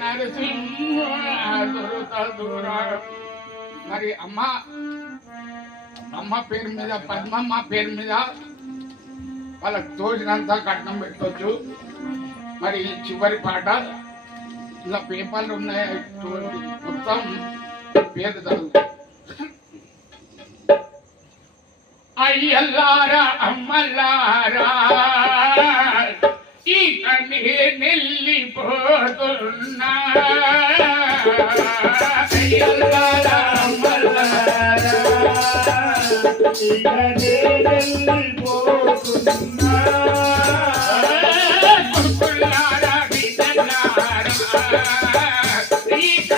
నరసింహ మరి అమ్మ పేరు మీద పద్మమ్మ పేరు మీద వాళ్ళకి తోచినంత కట్నం పెట్టవచ్చు. మరి చివరి పాట ఇలా పేపర్లు ఉన్నాయి, మొత్తం పేరు చదువు. అయ్యల్లారా అమ్మల్లారా ఇక నెల్లిపోతున్నా, అయ్యల్లారా అమ్మల్లారా ఇక నెల్లిపోతున్నా, కొడుకుల్లారా బిడ్డలారా ఇక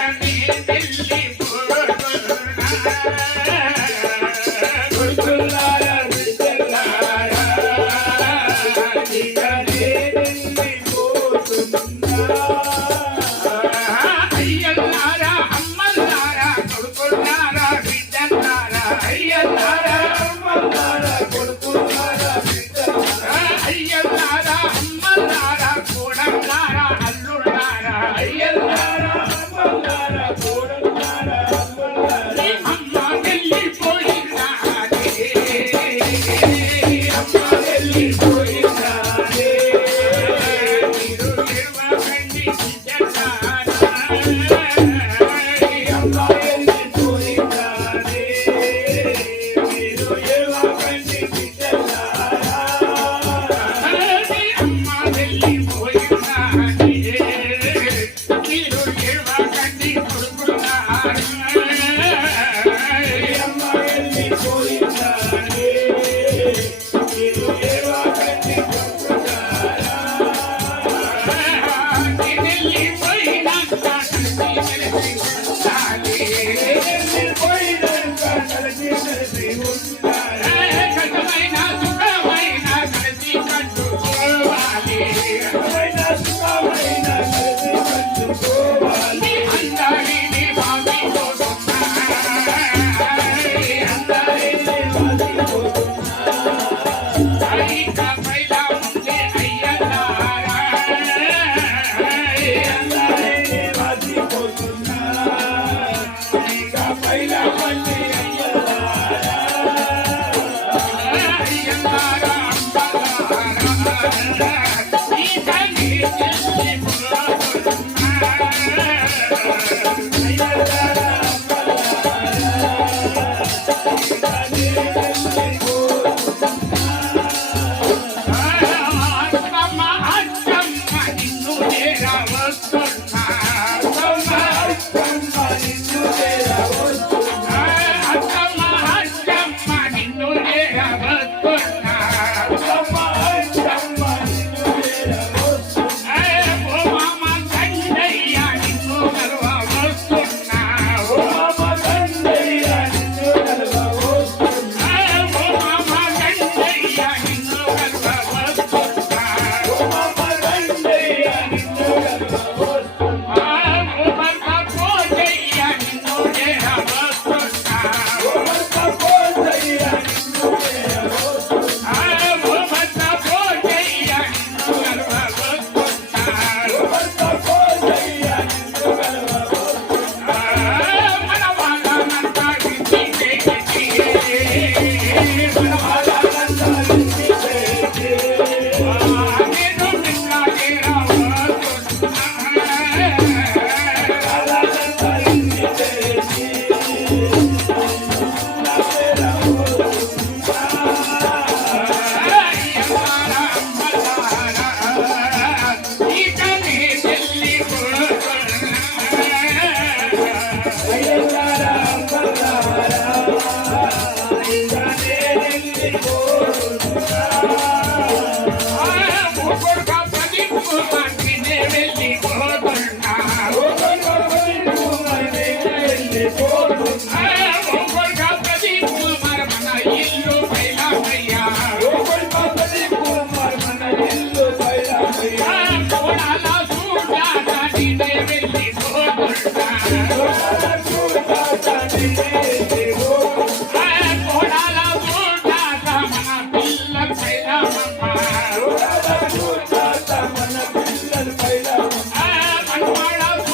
Para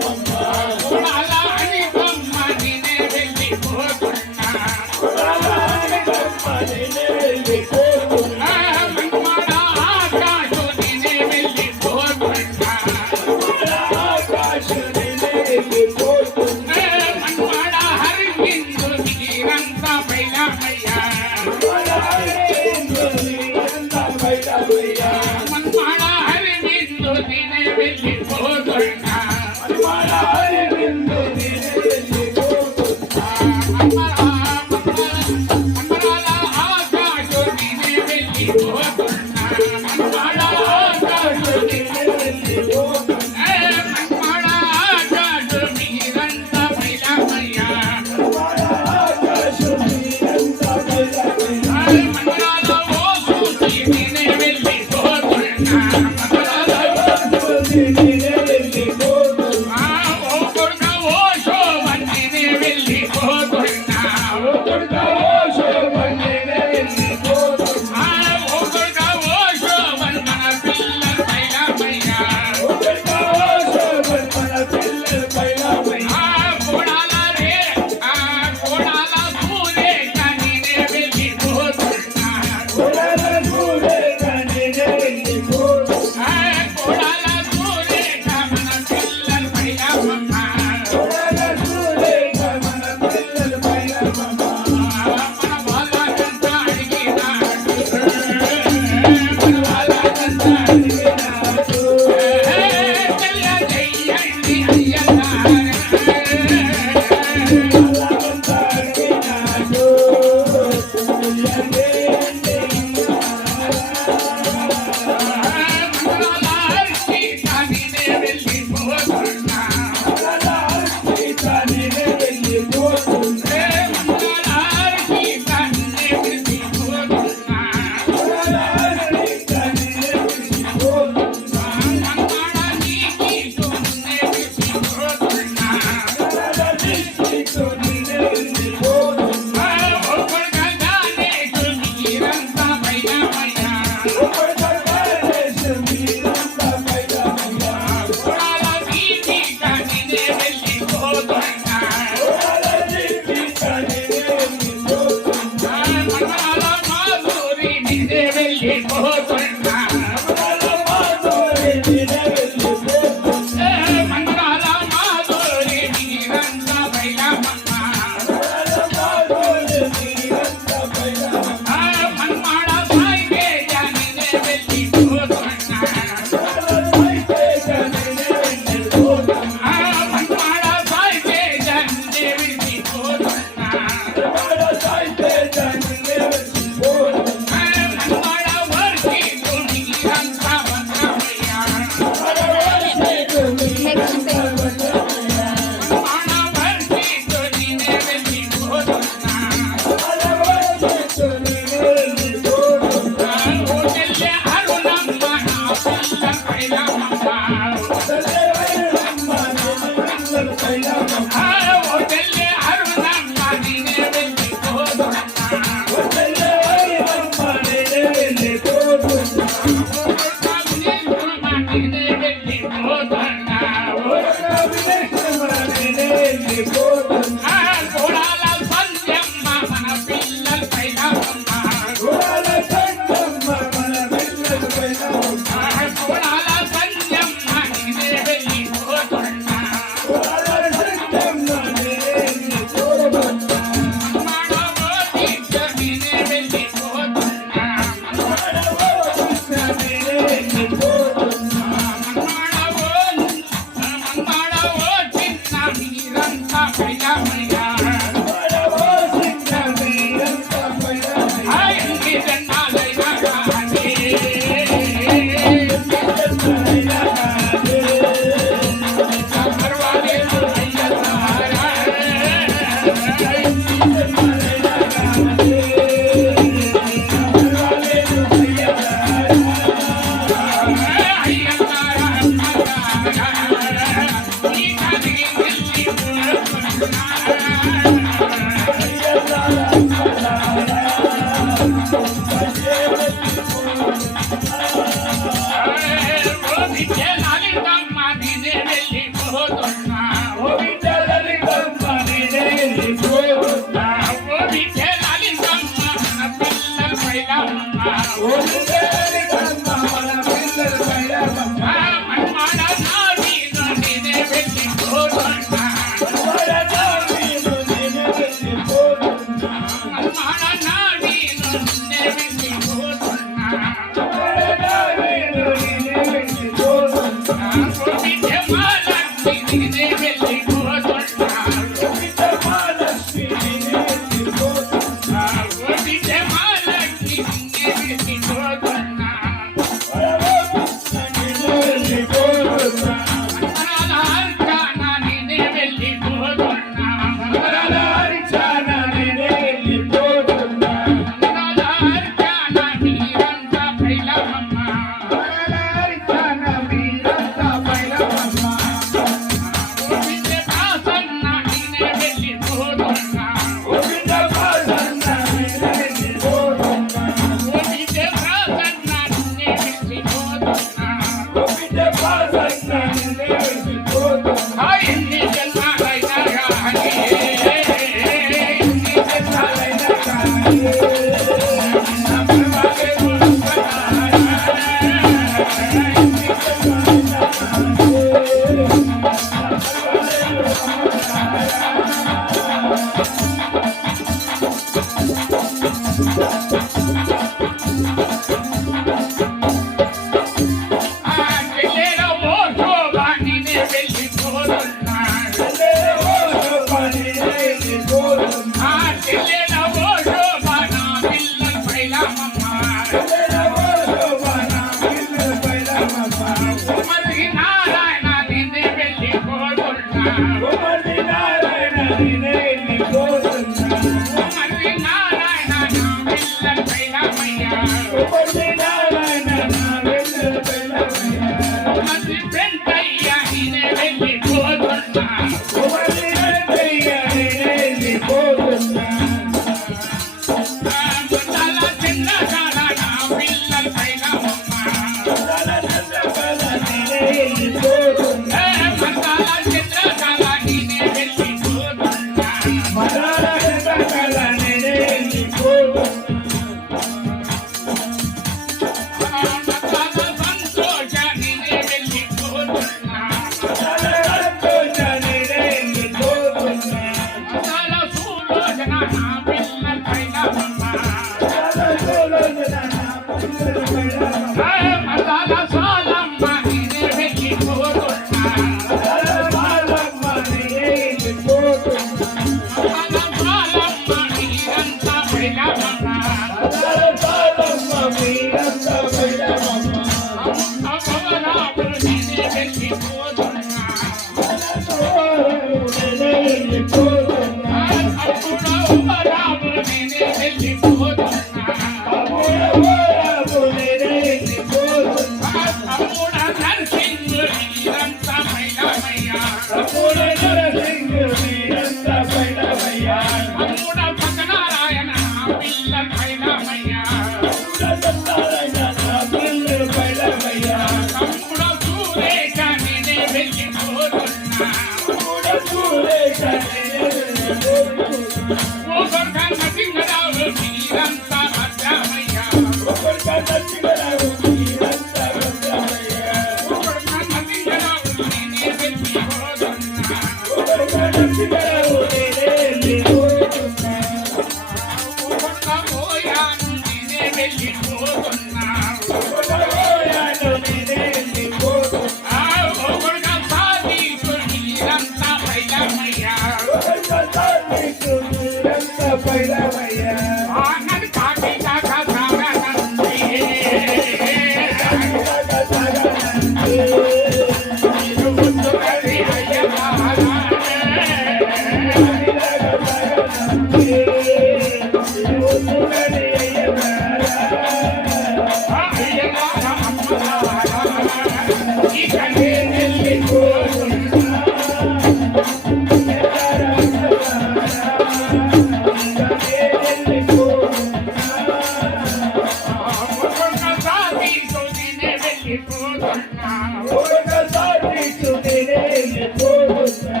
వెళ్ళిపోతున్నా ఒకసారి చూడనే వెళ్ళిపోతున్నా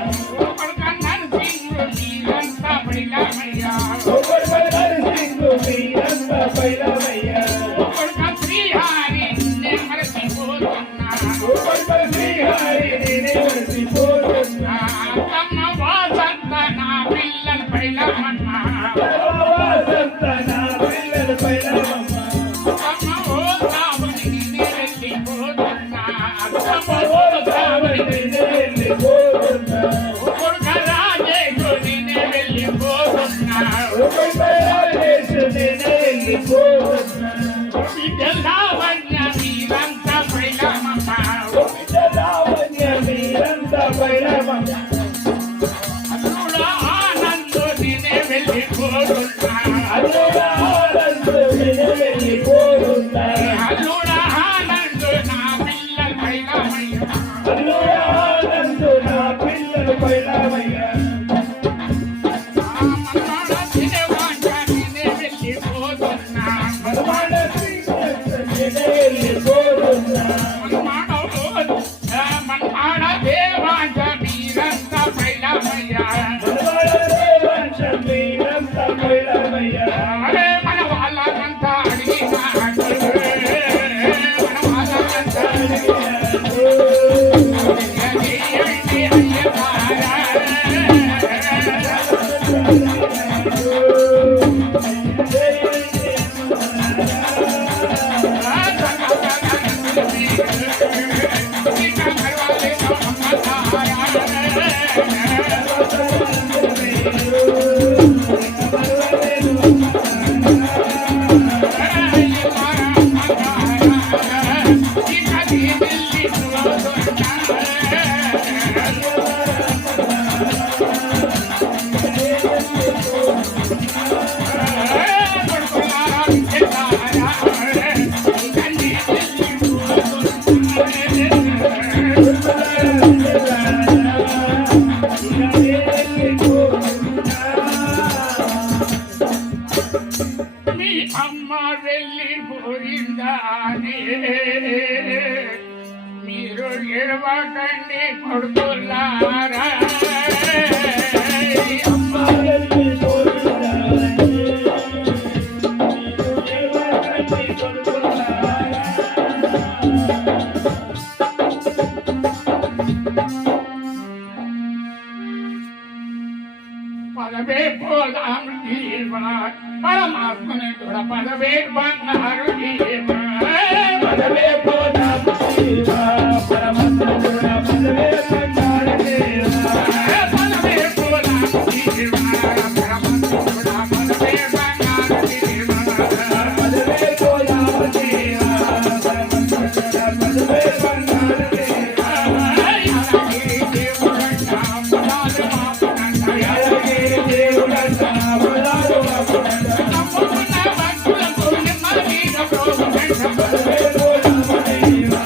కొడుక నరసింహుడు మీరంతా బయలమయ్యా నరసింహు మీరంతా బయలమయ్యా కొడుక శ్రీహరి నేను మరచిపోతున్నా శ్రీహరి నేనే మరచిపోతున్నా అత్తమ్మ వాసంత నా పిల్లలు బయలమన్నా వాసంత నా పిల్లలు బయలమమ్మా అత్తమ్మ ఓ సావుని నేనే వెళ్ళిపోతున్నా అత్తమ్మ ఓ సావుని నేనే వెళ్ళిపోతున్నా కొడుక రాజేషు నేనే వెళ్ళిపోతున్నా రాజేషు నేనే వెళ్ళిపోతున్నా విద్యలావణ్య మీరంతా బయలమమ్మా లావణ్య మీరంతా బయలమమ్మా అల్లుడా ఆనందు నేనే వెళ్ళిపోతున్నా అల్లుడా ఆనందు నేనే వెళ్ళిపోతున్నా అల్లుడా ఆనందు నా పిల్లలు బయలమయ్యా అల్లుడా ఆనందు నా పిల్లలు బయలమయ్యా మనవాడ తినేవాంట నేనే వెళ్ళిపోతున్నా మనవాడ నేనే వెళ్ళిపోతున్నా మనవాడ దేవాంట మీరంతా బయలమయ్యా మనవాడ దేవాంశ మీరంతా బయలమయ్యా అరే మన వాళ్ళంతా అడిగినా మన వాళ్ళంతా మీ అమ్మ వెళ్ళిపోయిందా అని మీరు ఎడవకండి కొడుకులారా అమ్మ వెళ్ళిపోతున్నా పదవే పోదాం జీవా పరమాత్మని కూడా పదవే బంగారు జీవా పదవే పోదాం శివా పరమాత్ముడా పదవే బంగారు దేవా పదవే పోదాం జీవా పరమాత్మని కూడా పదవే బంగారు జీవా పదవే పోదాం శివా పరమాత్ముడా పదవే బంగారు దేవా యాదగిరి దేవుడంటా పదాలు మాపునంటా యాదగిరి దేవుడంటా పదాలు మాపునంటా నమ్ముకున్న భక్తులకు నెమ్మదిగా ప్రోగునంటా పదవే పోదాం శివా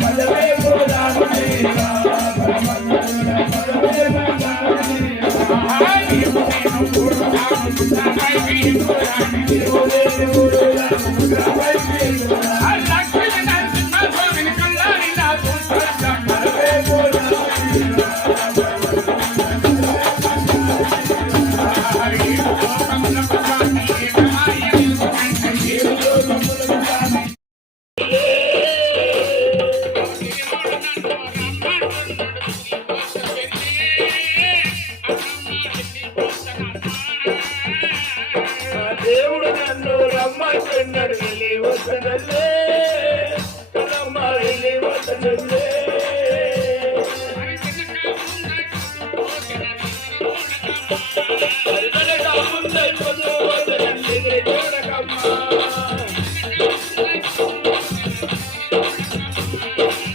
పదవే పోదాం శివా పరమాత్ముడా పదవే బంగారు దేవుడు నన్ను రమ్మంటున్నాడు వెళ్ళి వద్దనల్లే రమ్మ వెళ్ళి వద్దనల్లే అరిదనగా ముందై పొద్దు వద్దనండి చూడకమ్మా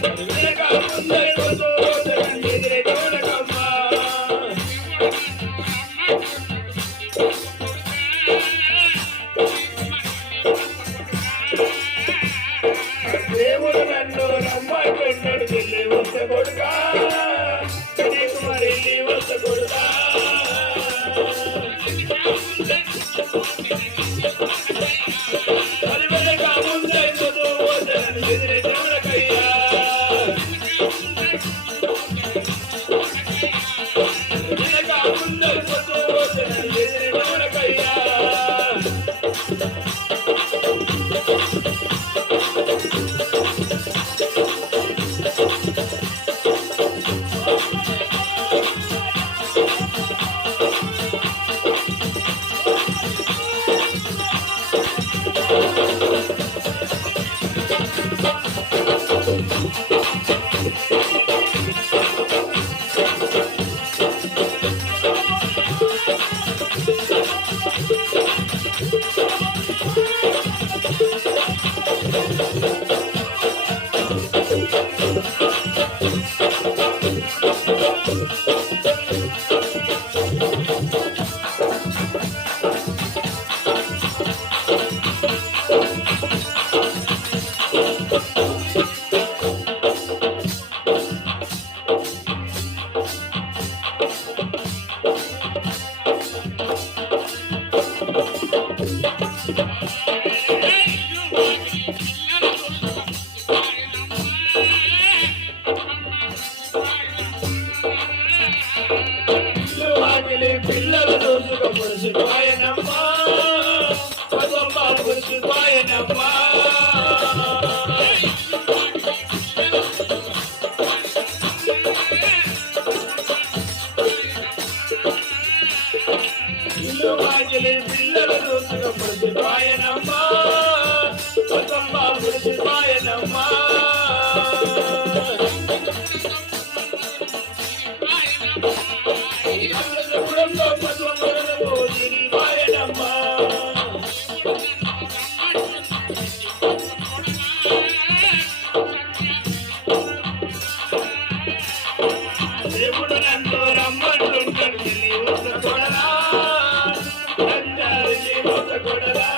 అరిదనగా ముందై పొద్దు వద్దనండి చూడకమ్మా కొడుతా వెనక ముందే పోతానని ఎదురే చూడకయ్యా వెనక ముందే పోతానని ఎదురే చూడకయ్యా పిల్లలు రోజుగా మురిసిపోయనమ్మా పదమ్మ మురిసిపోయనమ్మా ఇల్లు వాకిలి పిల్లలు రోజుగా మురిసిపోయనమ్మా పదమ్మ మురిసిపోయనమ్మా దేవుడు నన్ను రమ్మంటుంటాడు వెళ్ళి కొడరా కొడరా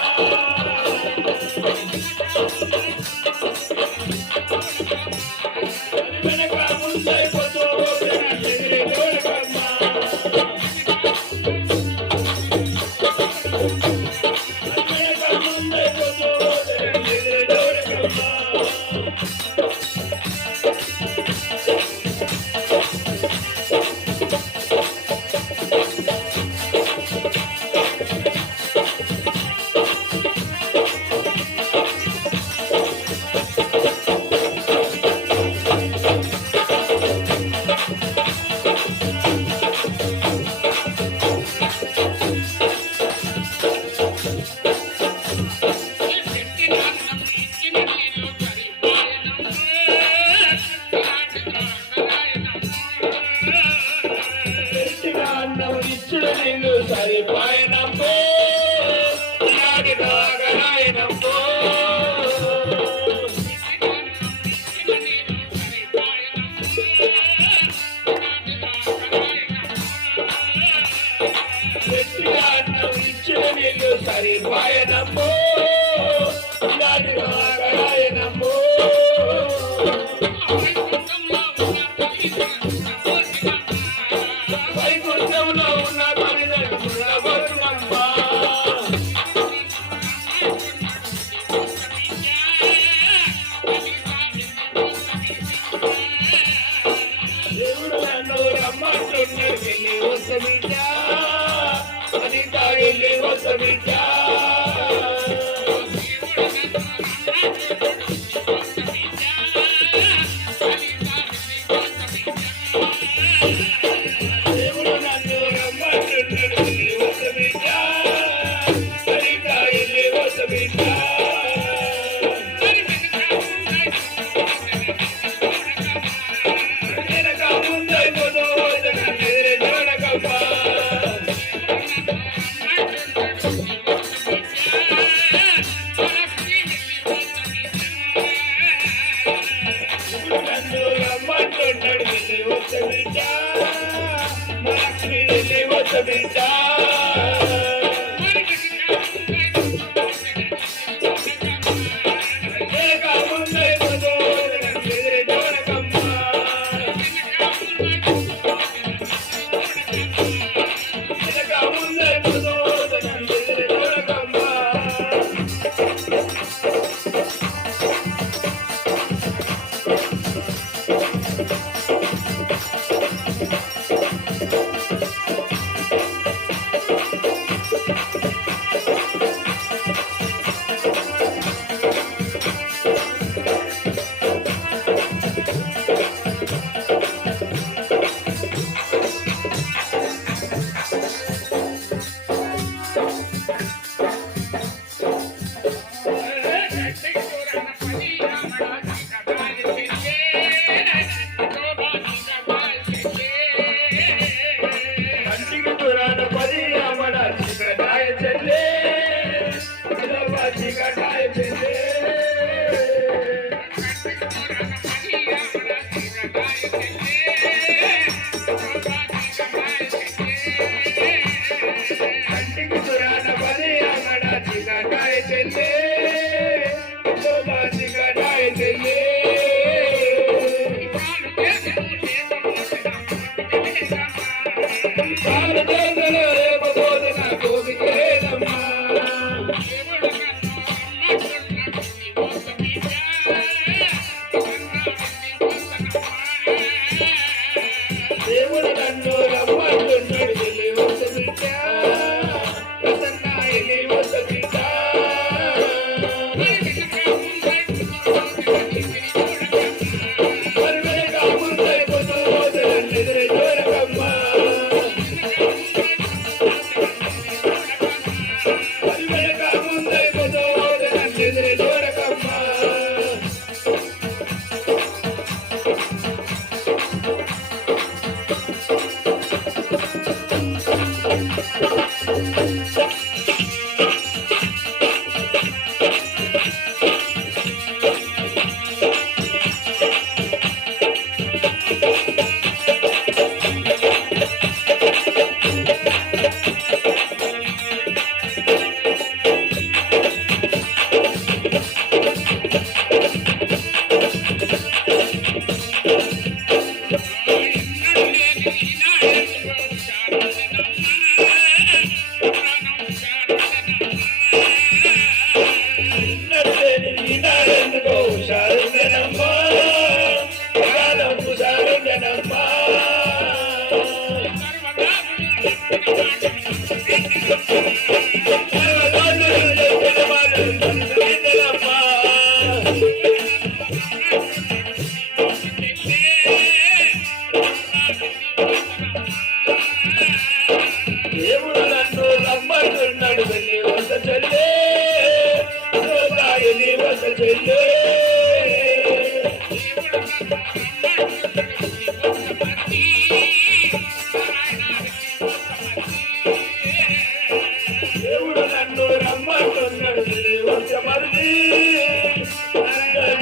వెనక ముందైపోతూ ఎగిరి చూడకమ్మా వెనక ముందైపోతూ ఎగిరి చూడకమ్మా సరిపోయినప్పో నాటి దాగనాయనప్పో ఇచ్చిన నీళ్ళు సరిపోయినప్పో నాటి దాగనాయనప్పో వైకుంఠంలో ఉన్న దేవుడు నన్ను రమ్మంటున్నాడు వెళ్ళి వస్త బిడ్డ అనిత వెళ్ళి వస్త బిడ్డ దేవుడు నన్ను రమ్మంటున్నాడు వెళ్ళి వస్త బిడ్డ అనిత వెళ్ళి వస్త బిడ్డ వెనక ముందే పోతే నన్ను ఎదురు చూడకమ్మా. కంటికి దూరాన పది అమడ చికటాయ చెల్లే చికటాయ చెల్లే కంటికి దూరాన పది అమడ చికటాయ చెల్లే చికటాయ చెల్లే భారతదేశంలో రేపబోదు నా కోరికేనమ్మా. దేవుడు నన్ను రమ్మంటున్నాడు వెళ్ళి వద్ద బిడ్డ వెళ్ళి వద్ద బిడ్డ మరువైగా ముందై పొద్దు నన్ను ఎదురు చూడకమ్మా. మరువైగా ముందై పొద్దు నన్ను ఎదురు చూడకమ్మా. దేవుడు నన్ను రమ్మంటున్నాడు వెళ్ళి వద్ద చెల్లే వెళ్ళి వద్ద చెల్లే దేవుడు నన్ను రమ్మంటున్నాడు వెళ్ళి వద్ద మరిది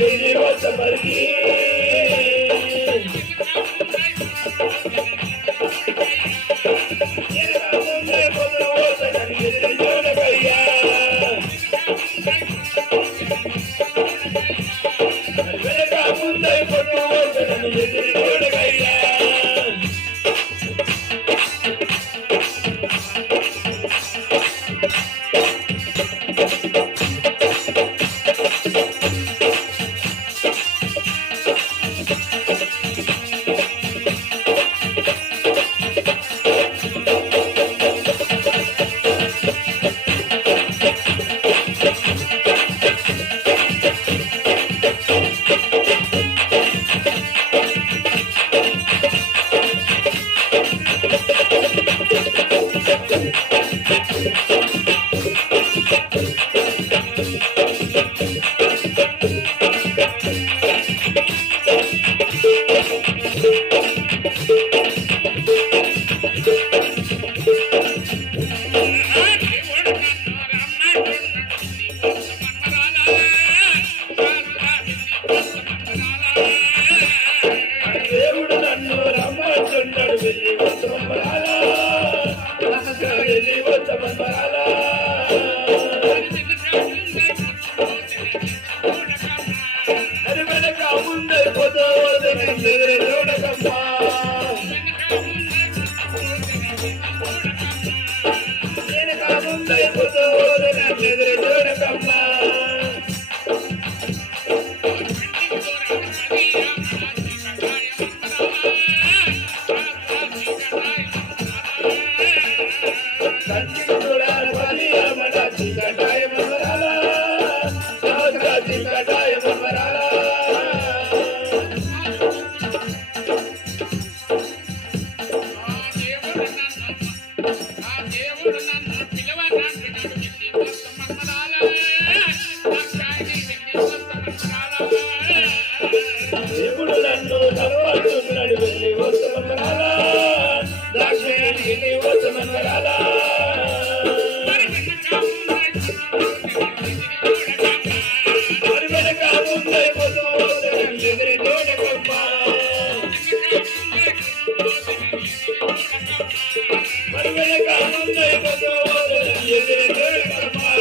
వెళ్ళి వద్ద మరిది ముందై పొద్దు ఎదురు చూడగయ్యా. దేవుడు నన్ను రమ్మంటున్నాడు వెళ్ళి వస్త్రం మరి వెనక ముందైపోతే ఎదురెదురమ్మా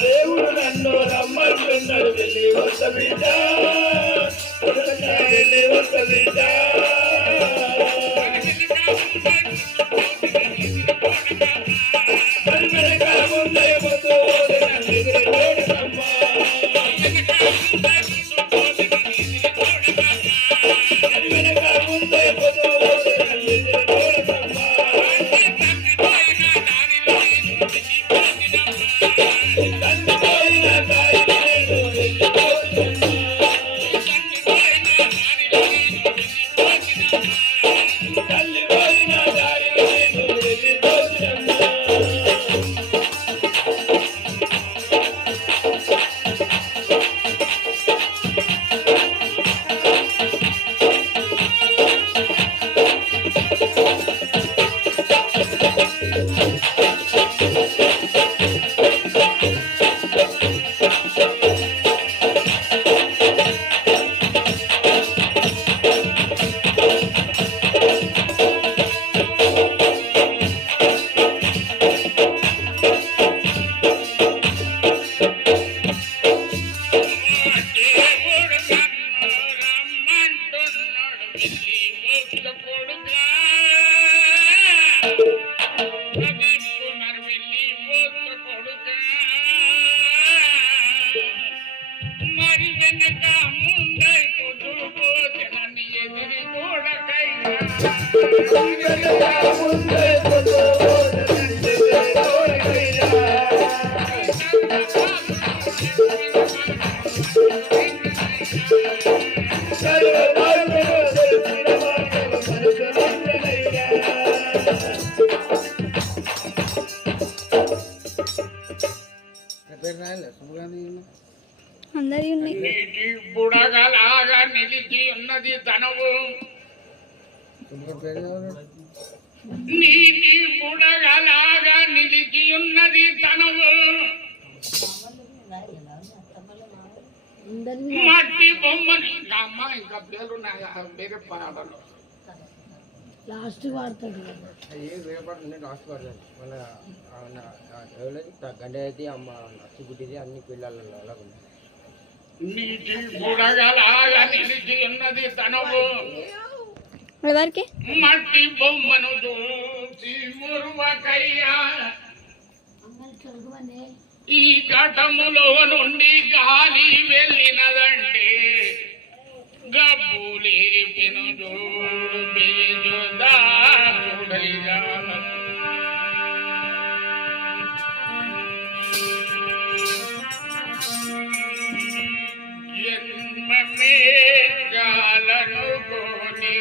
దేవుడు నన్ను రమ్మంటున్నాడు వెళ్ళి వస్త బిడ్డ వెళ్ళి వస్త బిడ్డ మరి వెనక ముందైపోతూ నన్ను ఎదురెదురమ్మా మరి వెనక ముందైపోతూ నన్ను ఎదురెదురమ్మా నీటి బుడగలాగా నిలిచి ఉన్నది తనవు నీటి బుడగలాగా నిలిచి ఉన్నది తనవు మట్టి బొమ్మని ఇంకా అమ్మ ఇంకా పేర్లు వేరే పాటలు లాస్ట్ వాడతాడు లాస్ట్ వాడతాడు మళ్ళీ గంట అయితే అమ్మ నచ్చి గుడ్డిది అన్ని పిల్లలు అలా నీటి బుడగలాగా నిలిచి ఉన్నది తనవు ఎవరికి మట్టి బొమ్మను చూసి మురువకయ్యా ఈ ఘటములో నుండి గాలి వెళ్ళినదంటే గబ్బులే పెను చూడు బేజుదారుడయ్యా జన్మమే చాలనుకోని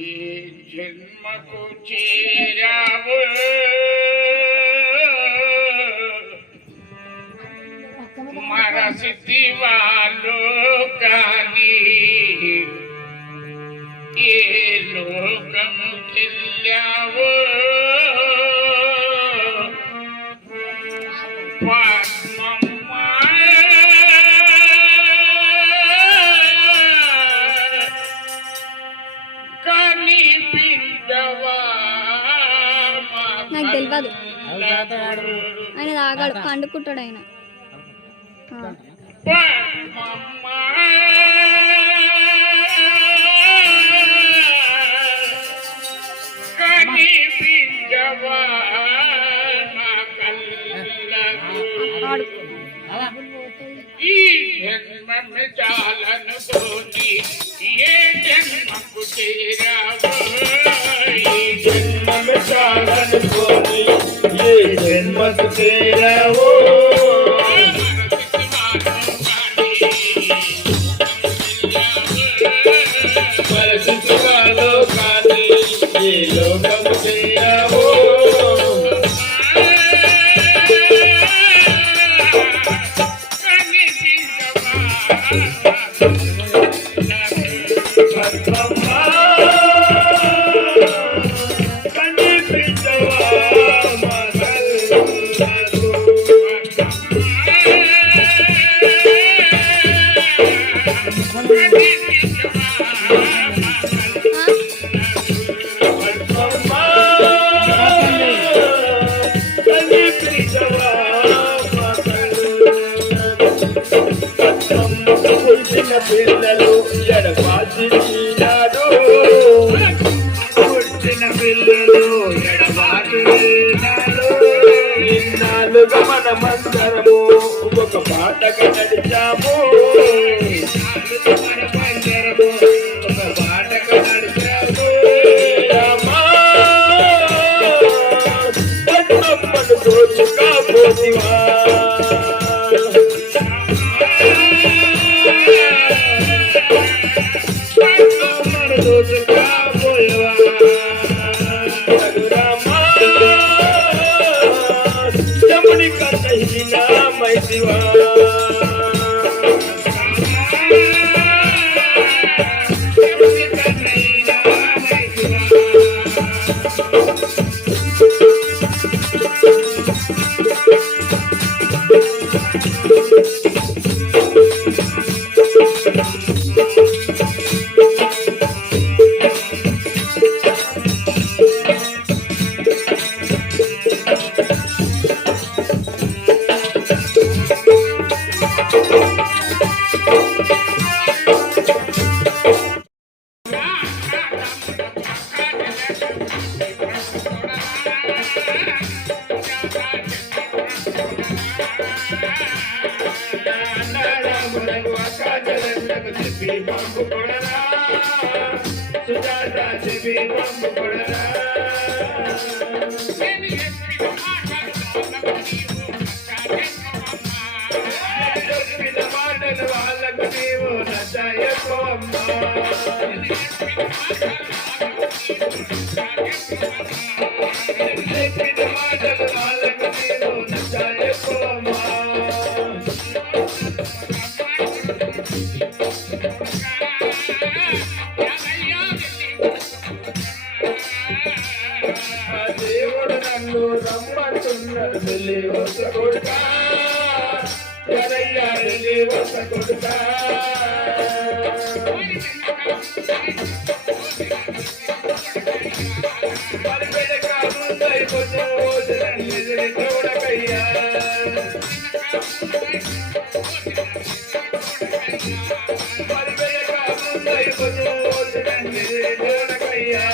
ఈ జన్మకు చేరావు మరసిద్ధి వాళ్ళు కానీ ఏ లోకము చెల్లావు నాకు తెలియదు ఆయన తాగాడు పండుకుంటాడు ఆయన ఈ జన్మ చాలనుకోని ఏ జన్మకు చేరావు ఈ జన్మ చాలా అనుకోని ఏ జన్మకు చేరావో మరచివాలో కానీ ఏ లోకము చేరావో పిల్లలు ఎడబాటు పుట్టిన పిల్లలు ఎడబాటు ఇన్నాళ్ళు గమనమందరము ఒక బాటగా నడిచాము ఒక బాటగా నడిచాము పట్టమ్మను దోచుకపోతివా జముని కన్నా మైదివా దేవుడు నన్ను రమ్మంటున్నాడు వెళ్ళి వస్త కొడుకా ఎరయ్యా వెళ్ళి వస్త కొడుకా మరి వెనక ముందైపోతే చూడకయ్యా మరి వెనక ముందైపోతే చూడకయ్యా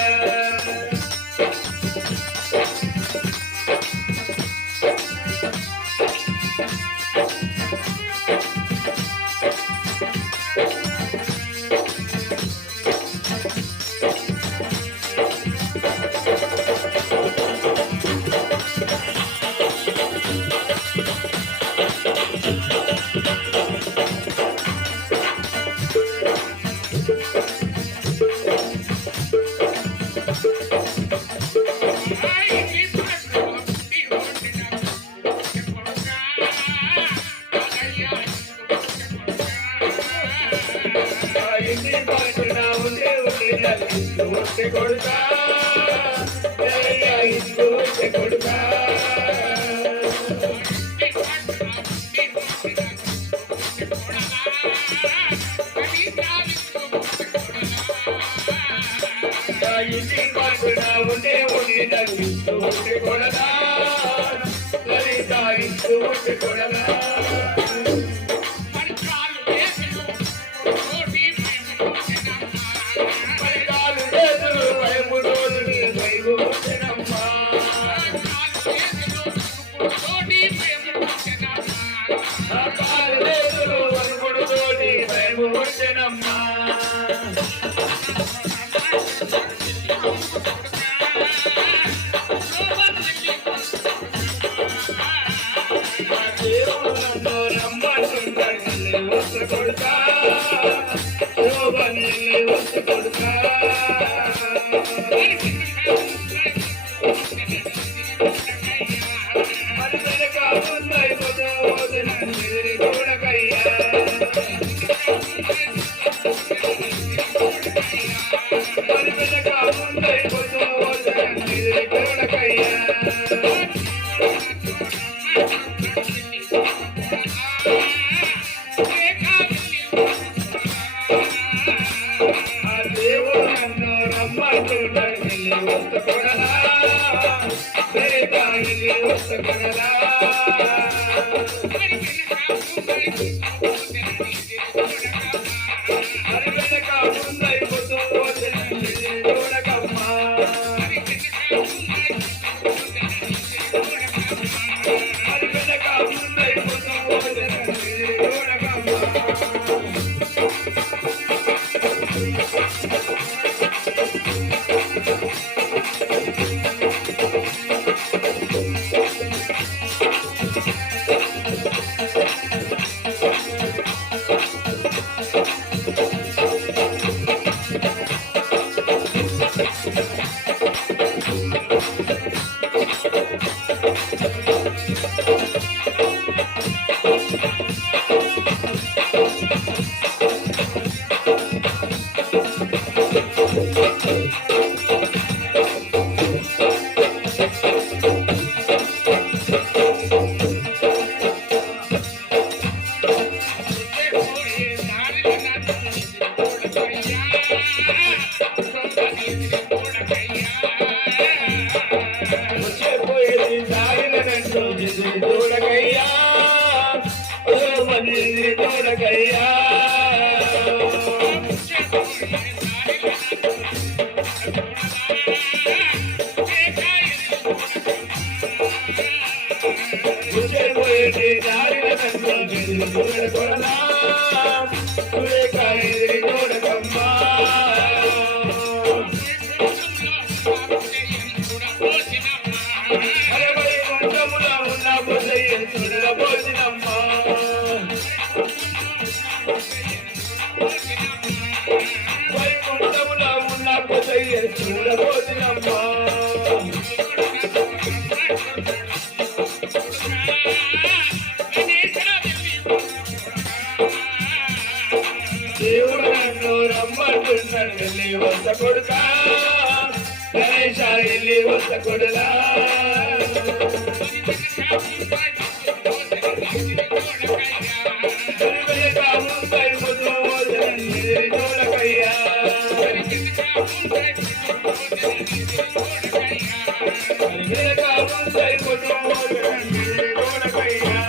కొడుకా కొడుకా ఇంటి పట్టున ఉండే ఉండి నవ్విస్తూ ఉంటే కొడదా లలిత ఇస్తూ ఉంటే కొడదా Oh, మరి వెనక ముందైపోతూ ఎదురు చూడకయ్యా మరి వెనక ముందైపోతూ ఎదురు చూడకయ్యా దేవుడు నన్ను రమ్మంటున్నాడు వెళ్ళి వస్తకొడలా వెళ్ళి వస్తకొడలా మరి వెనక ముందైపోతూ చూడకమ్మా మరి వెనక ముందైపోతూ చూడకమ్మా వచ్చేపోయేది సాగినట్టు చూడకయ్యా మంది చూడకయ్యా వచ్చేపోయేది సాగినట్టు చూడకొడలా చూడకాయ చూడకమ్మా వైకుంఠములో ఉన్న బుద్ధయ్యను చూడబోసినమ్మా వైకుంఠములో ఉన్న బుద్ధయ్యను చూడబోసినమ్మా దేవుడు నన్ను రమ్మంటున్నాడు వెళ్ళి వస్త కొడుకా గణేశ వెళ్ళి వస్త కొడులా చూడకయ్యా చూడకయ్యా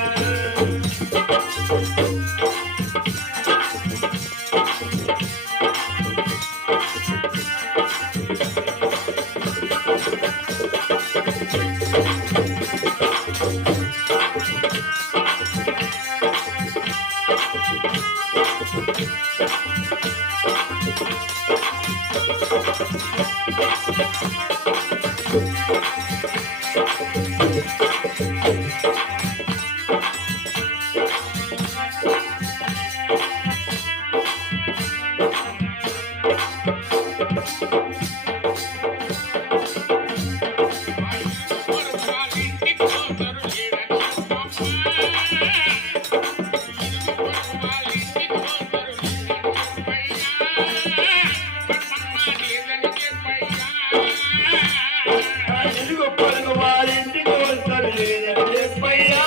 వారింటికి వస్తారు లేదని చెప్పయ్యా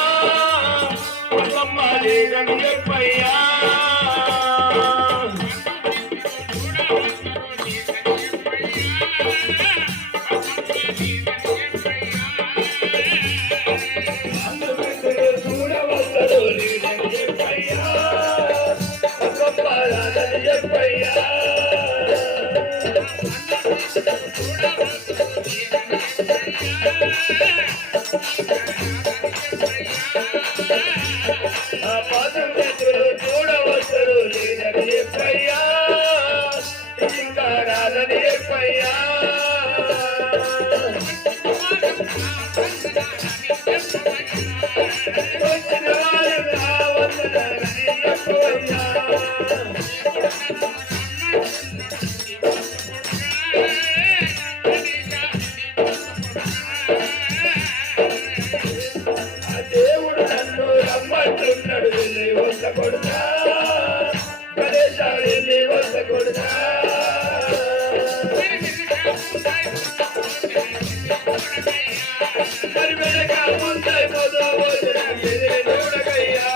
లేదని చెప్పయ్యా చూడవస్తారు లేదని చెప్పయ్యా చెప్పయ్యా చూడవస్తారు లేదని చెప్పయ్యా ఇంకా రాదని చెప్పయ్యా వచ్చిన వారు రావద్దని చెప్పయ్యా కొడుతా గణేశ వెళ్ళి వస కొడుతా మరి వెనక ముందై పోదో ఎదురు చూడకయ్యా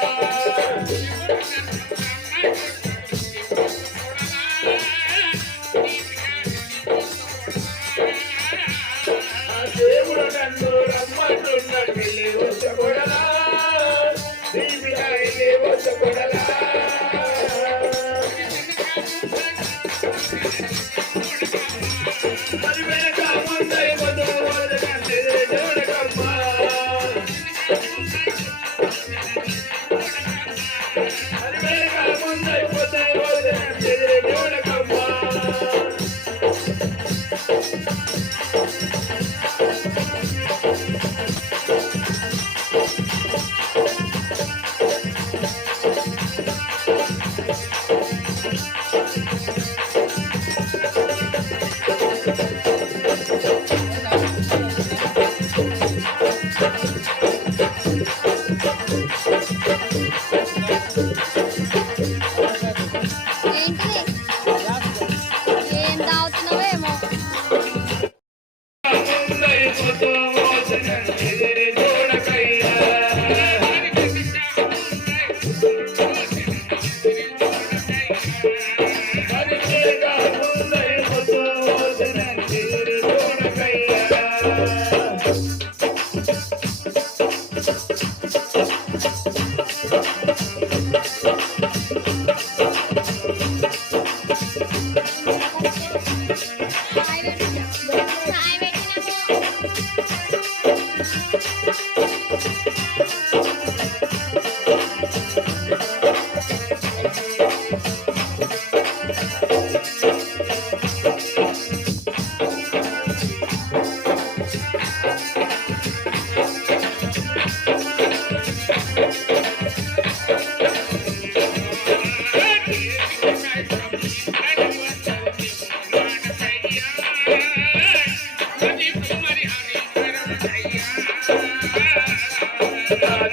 దేవుడు నన్ను రమ్మంటున్నాడు వెళ్ళి వచ్చకూడదా వెళ్ళి వచ్చకూడదా మరి వెనక ముందై పోదో ఎదురు చూడకమ్మా మరి వెనక ముందై పోదో ఎదురు చూడకమ్మా ఏంటిది ఏం తాగుతున్నావేమో ముందై పోదో ఎదురు చూడకయ్యా చాయ్ పెట్టినాము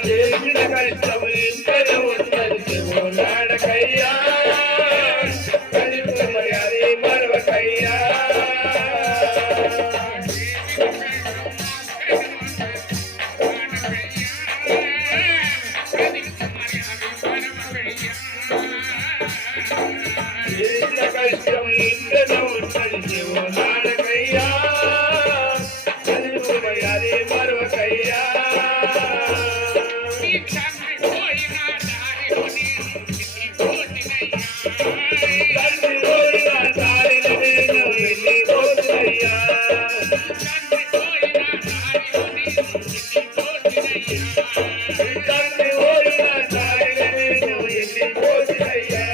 చేసిన కష్టం ఇంతనే ఉన్నది నాడకయ్యా కలిపి మరి అది మరవకయ్యా చేసిన కష్టం ఇంతనే ఉన్నది నాడకయ్యా కలిపి మరి అది మరవకయ్యా తండ్రి పోయిన దారిని నేను వెళ్ళి పోతున్నయ్యా తండ్రి పోయిన దారిని నేను వెళ్ళి పోతున్నయ్యా